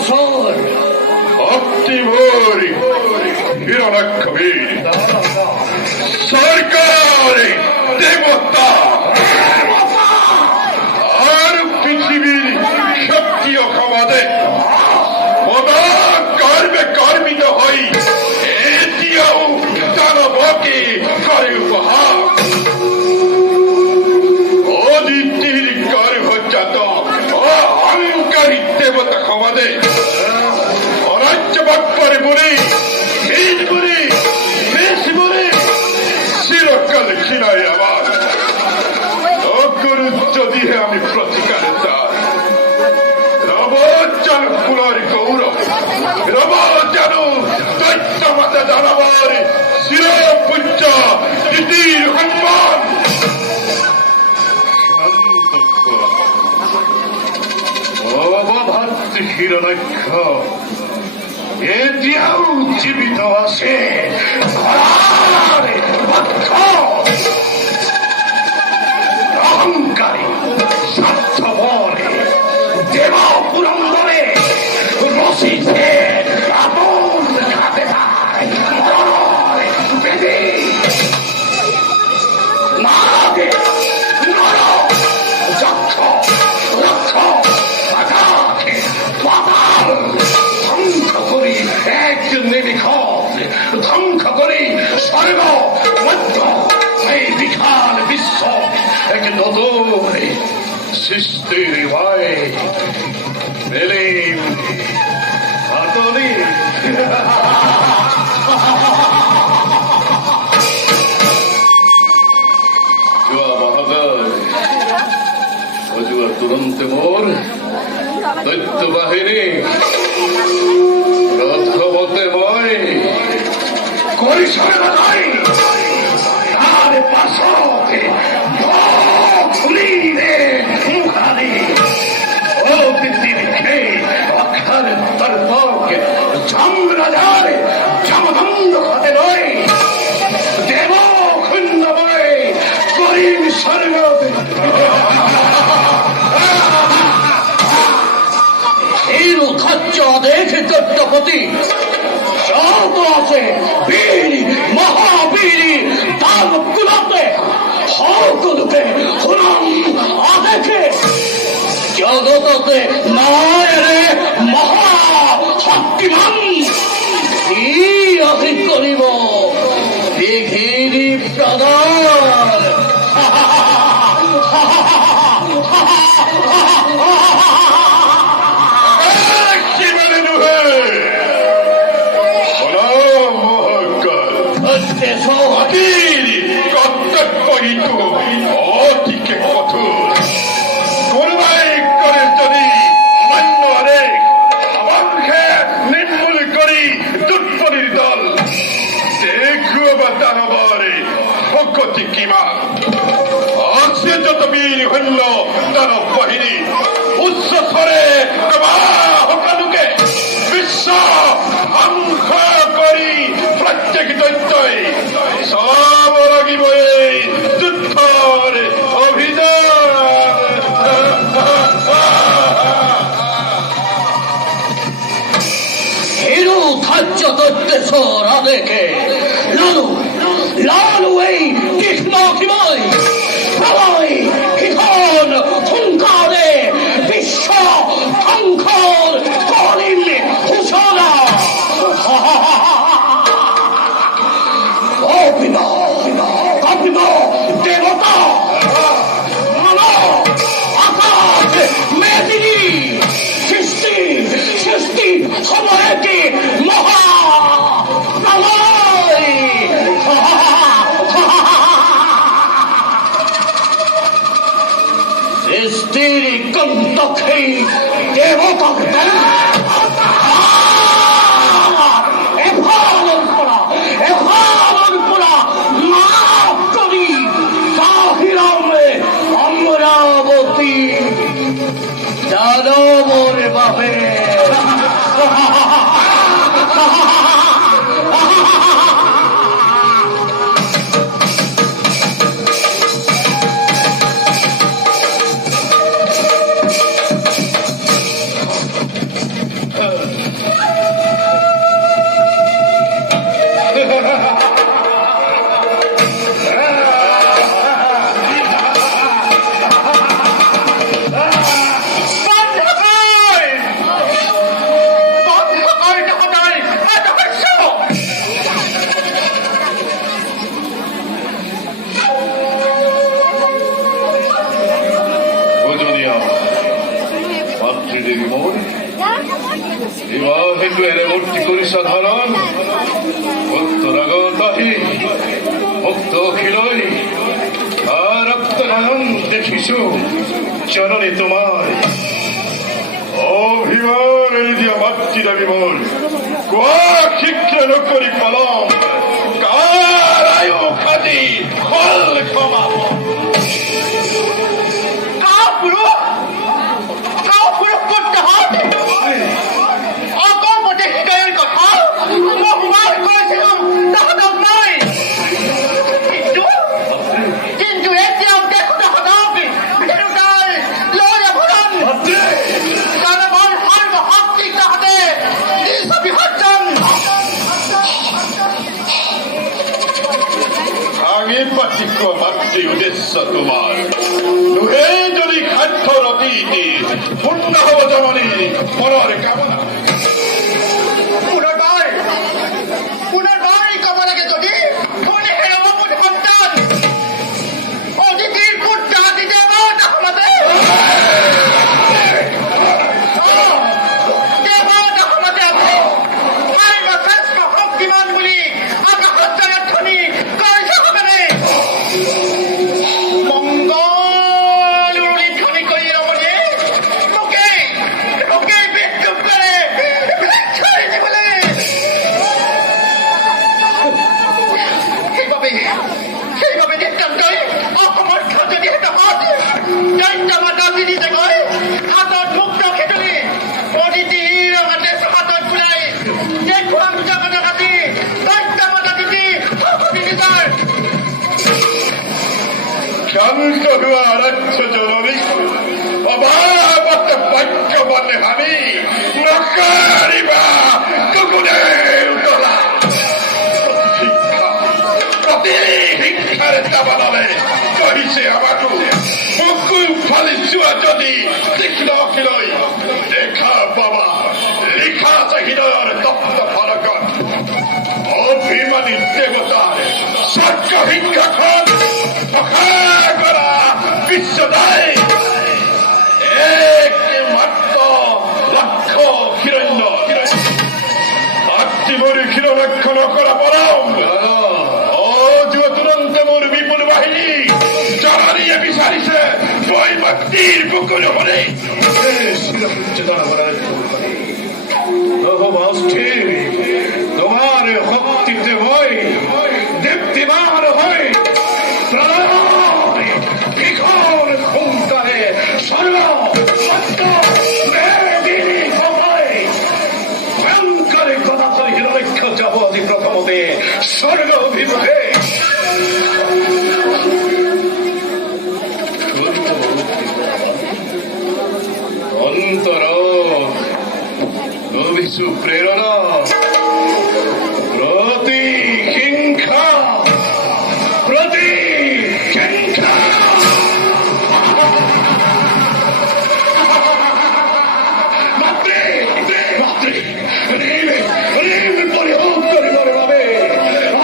সর অক্টিভোর হিরণাক্ষবীর সরকার দেবতা আর পৃথিবীর শক্তি ও ক্ষমতায় মদা কর্মে কর্মিত হই এটিও দানবকে করে উপহার অদিতির গর্ভজাত ও অহংকারী দেবতা ক্ষমতায় অরাজ্য বাক্যরে বলি হিট বলি বেশ বলি চিরকাল খিলায় আমার যদি আমি প্রতিকারে চাই রবচান কুলার গৌরব রবচান দৈত্য মাতা দানবর শিরপূজ্য দিদির হনুমান অবভাত্রী হিরণাক্ষ এটিও জীবিত আছে অহংকারী স্বার্থপরে দেব পুরন্দরে রসিছে আপন খাতে ধ্বংস করি এক নিমিখত ধ্বংস করি স্বর্গ মধ্য এই বিশাল বিশ্ব এক নতুন সৃষ্টির ভয় মেলে হাতলি তুরন্ত মোর দৈত্য বাহিনী রথবতে বয় করিসরে নাই তার পাশে খুলিলে মুখানি ও দিদির খেয়ে অক্ষর তার পক্ষে ঝামরা যায় জামদণ্ড হাতে নয় দেব ক্ষুণ্ণ বয় করিম স্বর্গ দেখে দৈত্যপতি সব আছে বীর মহাবীর তার কুলাতে হরকুলকে হুনাম আদেখে জগততে নয় মহা শক্তিমান কি অধিক করিব বিঘিরি প্রদান অতিকে কঠোর কোরবাই করে যদি অমান্য আরে আমাকে নির্মূল করি দুর্বলীর দল দেখুও বা দানবরে ভগতি কিমা আছে যত বীর হইল দানব বাহিনী উচ্চ স্বরে হকালুকে বিশ্ব ধ্বংস করি প্রত্যেক দৈত্যই সব লাগিব এই যুদ্ধর অভিযান হিরু ধার্য দৈত্যেশ্বর আদেকে লালু লালু এই কৃষ্ণময় প্রলয় হিখন হুঙ্কারে বিশ্ব ধ্বংসর করিম ঘোষণা কপিব দেবতা আকাশ মেদিনী সৃষ্টি সৃষ্টি সময়কে মহা সৃষ্টির কন্তকে দেবতা অমরাবতী দানবর বাপে সেইটোৱেৰে মূৰ্তি কৰিছ ধৰণ ভক্তৰাগতাহি ভক্ত অখিলৈ ৰক্তৰাগন দেখিছো চৰণে তোমাৰ অভিমান এৰি দিয়া মাতৃ দাবী মোৰ কোৱা শিক্ষা নকৰি পালন কাৰ আয়ু খাজি ফল ক্ষমা মাতৃ উদ্দেশ্য তোমাৰ দুহে যদি খাদ্য ৰতি পূৰ্ণ হব জমনি মনৰ কামনা পুনৰবাৰ কব লাগে যদি ধনী হেৰাব মোৰ সন্তান অতিথিৰ পুত্ৰ দিতে শক্তিমান বুলি আকাশত জনাত ধনী কৰিছে সকলে মংগল উৰুলি ধনী কৰি ৰমণীয়ে মোকে বিদ্যুৎ কৰে ভিক্ষাৰী দিবলৈ সেইবাবে নিতান্তই অসমৰ্থ যদি হেঁতত দৈত্য মাতা বিদিতে গৈ হাতত মুক্ত খেতলি অদিতিৰ হাতে হাতত ফুলাই দেখুৱাম জগত কাটি দৈত্য মাতা দিদি নিজৰ শান্ত হোৱা ৰাজ্য জননী অভাৱত বাক্য বনে হানি নকাৰিবা কুকুৰে উতলা শিক্ষাৰ দাবালে কহিছে আমাকো বুকু ফালি যোৱা যদি তীক্ষ্ণ অখিলৈ দেখা পাবা লিখা আছে হৃদয়ৰ তপ্ত ফলকত অভিমানী দেৱতাৰ স্বৰ্গ শিক্ষাখন প্ৰসাৰ কৰা বিশ্বদায় এক মাত্ৰ লক্ষ হিৰণ্য মাতৃমৰি ক্ষীৰলক্ষ্য নকৰা পৰম তুৰন্তে মোৰ বিপুল বাহিনী জনানীয়ে বিচাৰিছে মই মাতৃৰ বুকুৰ হলে তোমার শক্তিতে মই দীপ্তিমান হই ভীষণ ক্ষমতারে ভয়ঙ্কর গদাধর হিরণ্য যাব আজি প্রথমতে স্বর্গ অভিমুখে অন্তর নবিশু প্রেরণা প্রতিহিংসা পরিহোগ করিবার ভাবে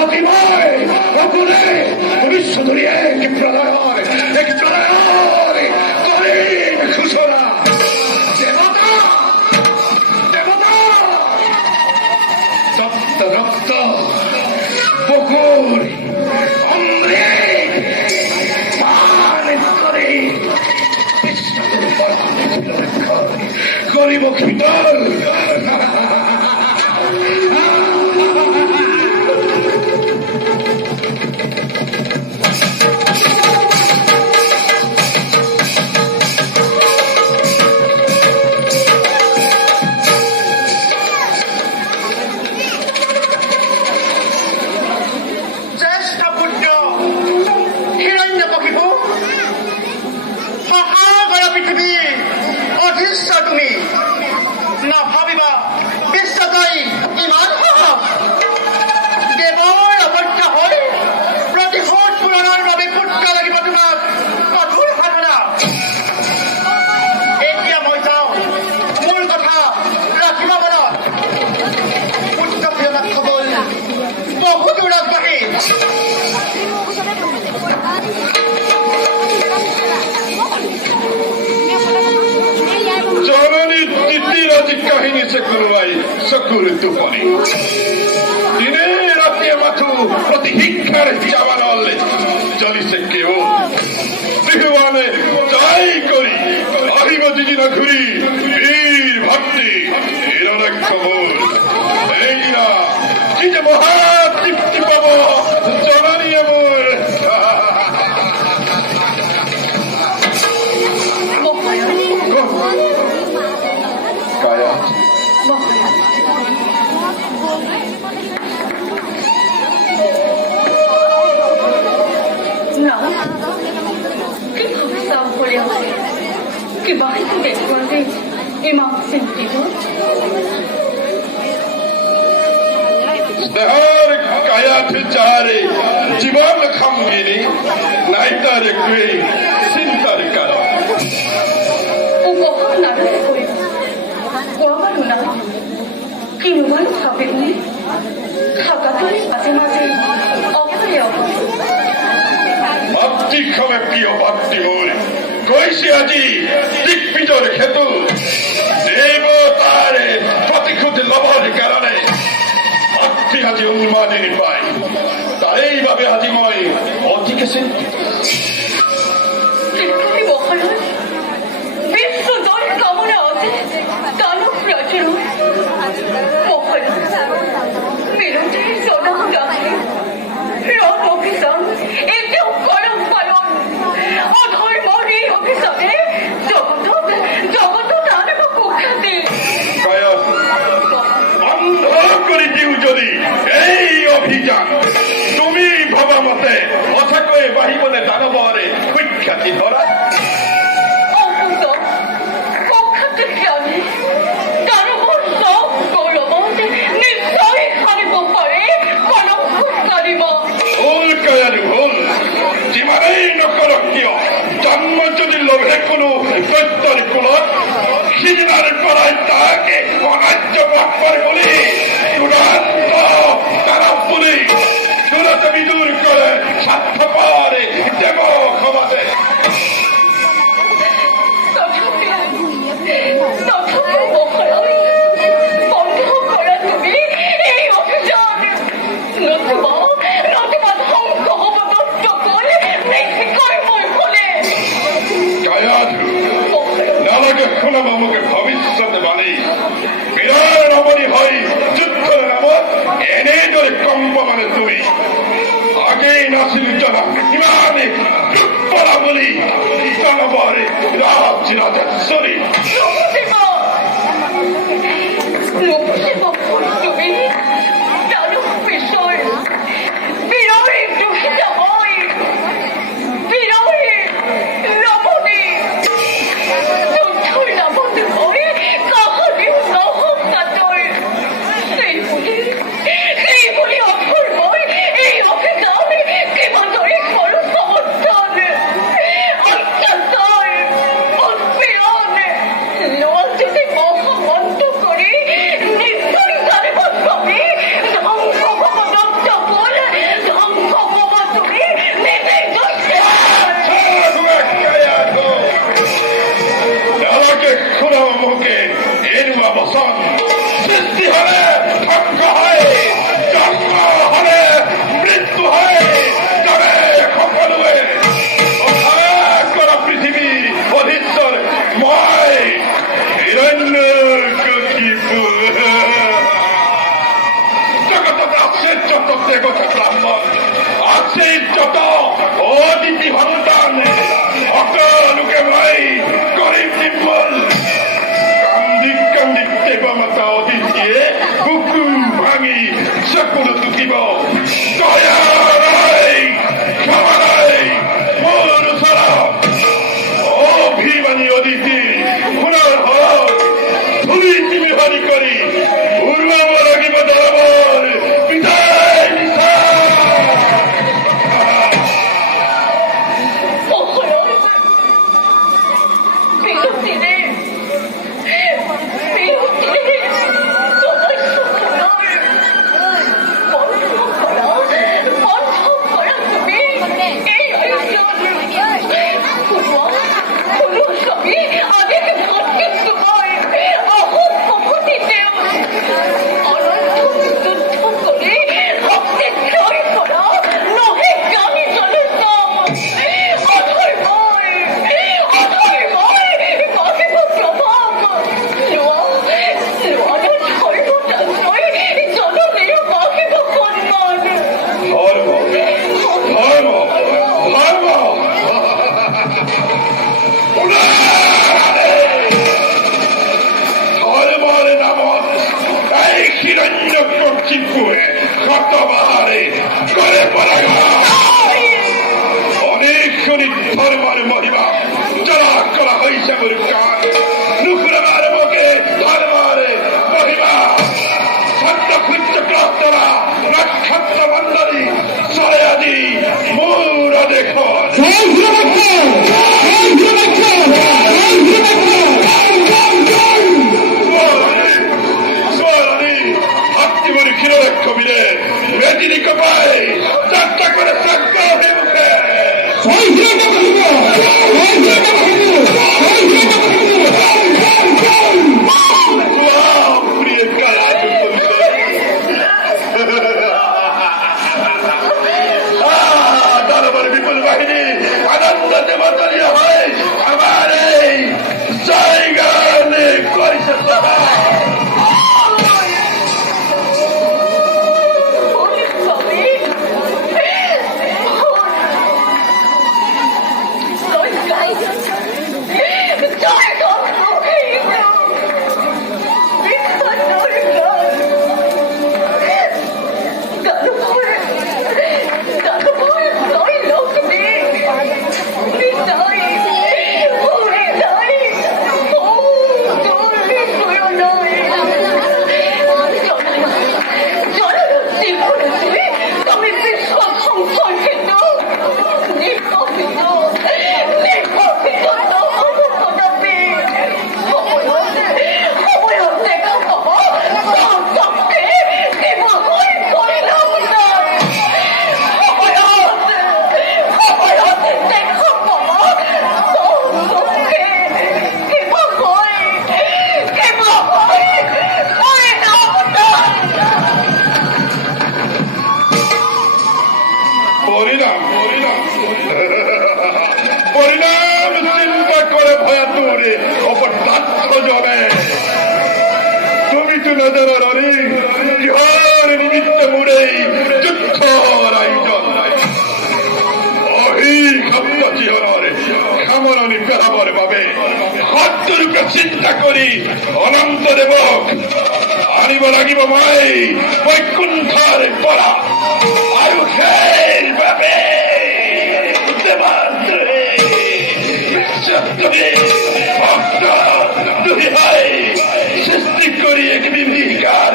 অতিময় অকুলে বিশ্ব ধরি এক প্রলয় করেন ঘোষণা তপ্ত রক্ত পুকুর অমৃত পান করে গরিব খিতল তুমি না চকুর তুপনি দিনে রাতে মাথু প্রতি শিক্ষার চাবানল চলিছে কেউ ত্রিভুবনে যাই করি আহিব জিজিনা ঘুরি বীর ভক্তি এর অনেক খবর এই না কি যে মহা তৃপ্তি পাব জননী আমার কায়া No. Che cosa vogliamo? Che vai tu che guardi e mi ha sentito? দেহর কায়াতে চারে জীবন খামগিনি নাইতারে কুই চিন্তার কারণ O কখন নাটক করি ও আমার না কি রুমাল খাবে উনি খাকা করে মাঝে মাঝে অপরে অপরে ভক্তি ক্ষমে প্রিয় ভক্তি মোর কইছে আজি দিগ্বিজয় খেতু দেবতারে প্রতিক্ষুত লবর কারণে ভক্তি আজি উন্মাদিনী পাই তাই ভাবে আজি মই অধিকে চিন্তিত এক্ষুনি বহাল বিশ্ব দল কামনা আছে দানব রাজের বহাল বিরোধী জনক ডাকে রব অভিযান এতেও করম পালন অধর্মর এই অভিযানে জগত দানব কুখ্যাতি কায়া বন্ধ করে দিও যদি এই অভিযান তুমি ভাবা মতে অথাকয়ে বাহিবনে দানবরে কুখ্যাতি ধরা অমূল্য কুখ্যাতি জ্ঞানী দানবর সব গৌরবত নিশ্চয় হারিব পারে কলঙ্ককারী বা ভুল কায়ানি ভুল যিমানেই নকৰক কিয় জন্ম যদি লোভে কোনো দৈত্যৰ কুলত সিদিনাৰ পৰাই তাকে অনাৰ্য বাক্যৰ বুলি চূড়ান্ত দানৱ বুলি চূড়ান্ত বিদূৰ কৰে স্বাৰ্থপৰে দেৱ ক্ষমাতে তথাপি বহাল বন্ধ করা তুমি এই অভিযান নতুবা ধ্বংস হব নষ্ট করে নিষ্কর্মই ফলে কায়াধু নালাগে শুনাব মুখে ভবিষ্যতে বাণী বিৰাট ৰমণী হৈ যুদ্ধৰ নামত এনেদৰে কম্প মানে তুমি আগেই নাছিল জনা ইমানে দুৰ্বলা বুলি দানৱৰে ৰাজ ৰাজেশ্বৰী লোকসেবা তুমি দানব বিষয় বিরোধী দূষিত হয় বিরোধী রমণী যুদ্ধই নামত হয় কাহারি নহব কাতর সেই বলি অধর্মই এই অভিযান কেবলই করো সমর্থন অত্যাচার উৎপীড়ন লোক যদি মহামন্ত্র করে নিশ্চয় জানিব তুমি ধ্বংস হব নষ্ট করে ধ্বংস হব তুমি নিজেই দোষে নালাগে শুনাব মুখে এনেকুৱা বচন সৃষ্টি হলে ধ্বংস হয় জন্ম হলে মৃত্যু হয় তবে সকলোৱে অভাগ কৰা পৃথিৱী অধীশ্বৰ মই হিৰণ্য জগতত আশ্চৰ্যত দেৱত ব্ৰাহ্মণ আশ্চৰ্যত অদিতি সন্তান সকলোকে মই কৰিম নিৰ্মল কান্দি কান্দি দেৱমাতা অদিতিয়ে বুকু ভাঙি চকুলো টুকিব দয়া নাই ক্ষমা নাই মোৰ ওচৰত অভিমানী অদিতি শুনাৰ হওক ধুলি চিমি হৰি কৰি উৰুৱাব লাগিব দানৱৰ বিদায় বিরোধীদের শিল্পুয়ে কতবারে করে পরাগাম অনেকখানি ধর্মের মহিমা যারা করা হয়েছে মুরুকান নুকুরার মুখে ধর্মের মহিমা সত্য খুঁজতে প্রাপ্তরা নক্ষত্র মন্ডলী চলে আজি মোরা দেখো কবিরে মেদিনী কপাই যাত্রা করে সত্য হয়ে মুখে দানবের বিপুল বাহিনী আনন্দতে বদলিয়া হয় আমার এই জায়গা করেছে পরিণাম চিন্তা করে ভয়া দূরে অপদার্থ জমে তুমি তো নজর ইহার নিমিত্ত মুড়েই যুদ্ধ আয়োজন অহিখাপ্ত জীবনের খামরণী পেলাবর ভাবে হত্যরূপে চিন্তা করি অনন্ত দেবক আনিব লাগিব মাই বৈকুণ্ঠর পরা আয়ুষের ভাবে সৃষ্টি করি এক বিভীকার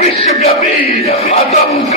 বিশ্বব্যাপী আতঙ্ক